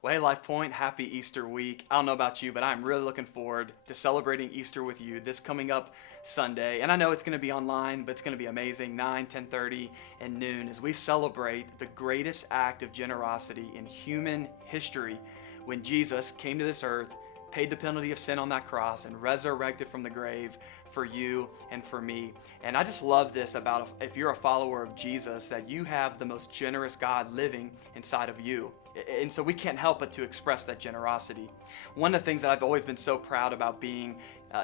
Well, hey, Lifepointe, happy Easter week. I don't know about you, but I'm really looking forward to celebrating Easter with you this coming up Sunday. And I know it's going to be online, but it's going to be amazing, 9, 10:30, and noon as we celebrate the greatest act of generosity in human history when Jesus came to this earth, paid the penalty of sin on that cross, and resurrected from the grave for you and for me. And I just love this about if you're a follower of Jesus, that you have the most generous God living inside of you. And so we can't help but to express that generosity. One of the things that I've always been so proud about being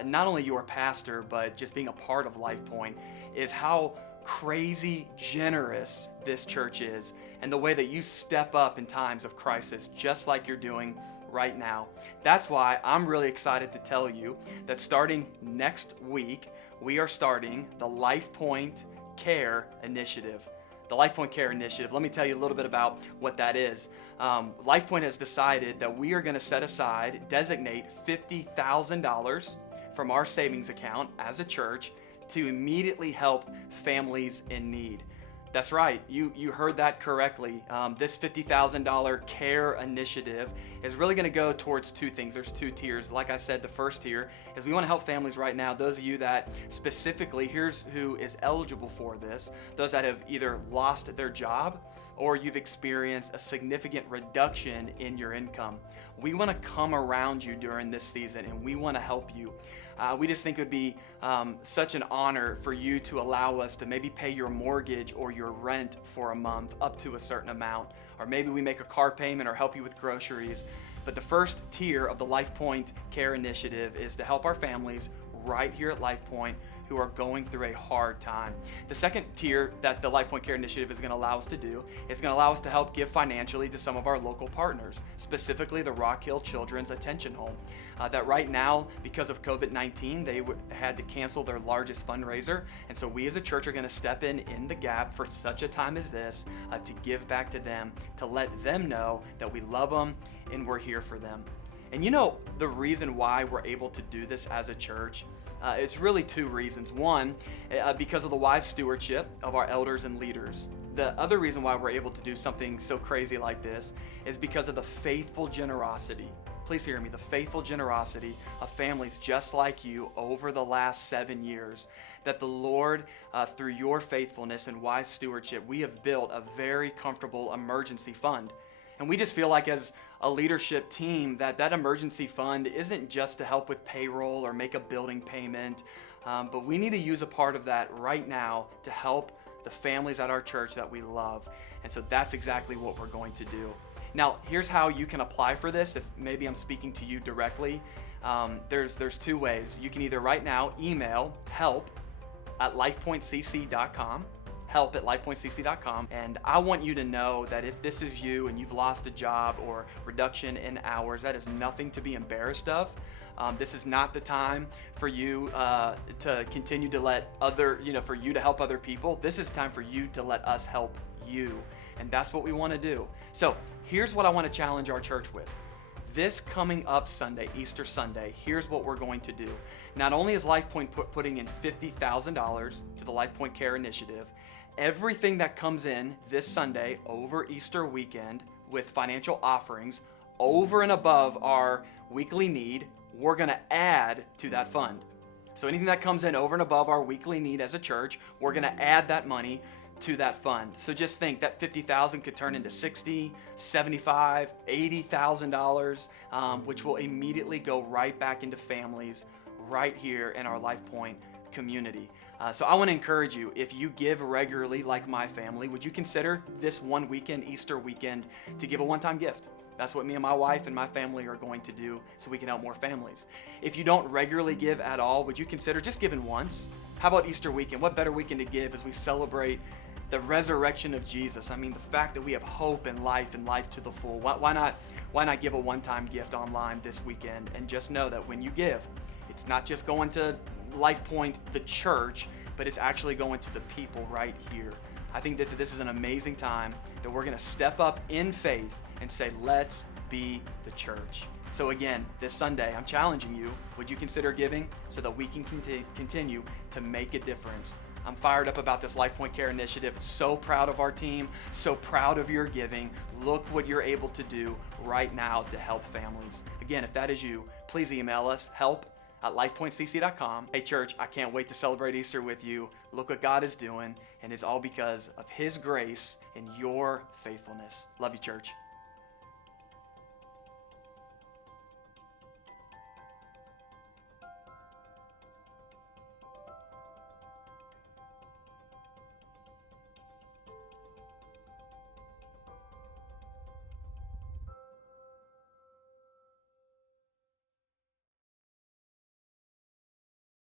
not only your pastor, but just being a part of Lifepointe is how crazy generous this church is and the way that you step up in times of crisis, just like you're doing right now. That's why I'm really excited to tell you that starting next week, we are starting the Lifepointe Care Initiative. The Lifepointe Care Initiative, let me tell you a little bit about what that is. Lifepointe has decided that we are going to set aside, designate $50,000 from our savings account as a church to immediately help families in need. That's right, you heard that correctly. This $50,000 care initiative is really going to go towards two things. There's two tiers. Like I said, the first tier is we want to help families right now. Those of you that specifically, here's who is eligible for this. Those that have either lost their job or you've experienced a significant reduction in your income. We want to come around you during this season and we want to help you. We just think it would be such an honor for you to allow us to maybe pay your mortgage or your rent for a month up to a certain amount, or maybe we make a car payment or help you with groceries. But the first tier of the Lifepointe Care Initiative is to help our families right here at Lifepointe who are going through a hard time. The second tier that the Lifepointe Care Initiative is going to allow us to do is going to allow us to help give financially to some of our local partners, specifically the Rock Hill Children's Attention Home. That right now, because of COVID-19, they had to cancel their largest fundraiser, and so we as a church are going to step in the gap for such a time as this to give back to them, to let them know that we love them and we're here for them. And you know the reason why we're able to do this as a church? It's really two reasons. One, because of the wise stewardship of our elders and leaders. The other reason why we're able to do something so crazy like this is because of the faithful generosity. Please hear me, the faithful generosity of families just like you over the last 7 years. That the Lord, through your faithfulness and wise stewardship, we have built a very comfortable emergency fund. And we just feel like as a leadership team that emergency fund isn't just to help with payroll or make a building payment, but we need to use a part of that right now to help the families at our church that we love. And so that's exactly what we're going to do. Now, here's how you can apply for this. If maybe I'm speaking to you directly, there's two ways. You can either right now email help@lifepointecc.com. help@lifepointecc.com. And I want you to know that if this is you and you've lost a job or reduction in hours, that is nothing to be embarrassed of. This is not the time for you to continue to let for you to help other people. This is time for you to let us help you. And that's what we want to do. So here's what I want to challenge our church with. This coming up Sunday, Easter Sunday, here's what we're going to do. Not only is Lifepointe putting in $50,000 to the Lifepointe Care Initiative, everything that comes in this Sunday over Easter weekend with financial offerings over and above our weekly need, we're going to add to that fund. So anything that comes in over and above our weekly need as a church, we're going to add that money to that fund. So just think that $50,000 could turn into $60,000, $75,000, $80,000, which will immediately go right back into families right here in our Lifepointe community. So I want to encourage you, if you give regularly like my family, would you consider this one weekend, Easter weekend, to give a one-time gift? That's what me and my wife and my family are going to do so we can help more families. If you don't regularly give at all, would you consider just giving once? How about Easter weekend? What better weekend to give as we celebrate the resurrection of Jesus? I mean, the fact that we have hope and life to the full. Why not give a one-time gift online this weekend? And just know that when you give, it's not just going to Lifepointe, the church, but it's actually going to the people right here. I think this is an amazing time that we're going to step up in faith and say, let's be the church. So again, this Sunday, I'm challenging you, would you consider giving so that we can continue to make a difference I'm fired up about this LifePointe Care initiative. So proud of our team, so proud of your giving. Look what you're able to do right now to help families. Again, if that is you, please email us, help@lifepointcc.com. Hey church, I can't wait to celebrate Easter with you. Look what God is doing, and it's all because of His grace and your faithfulness. Love you, church.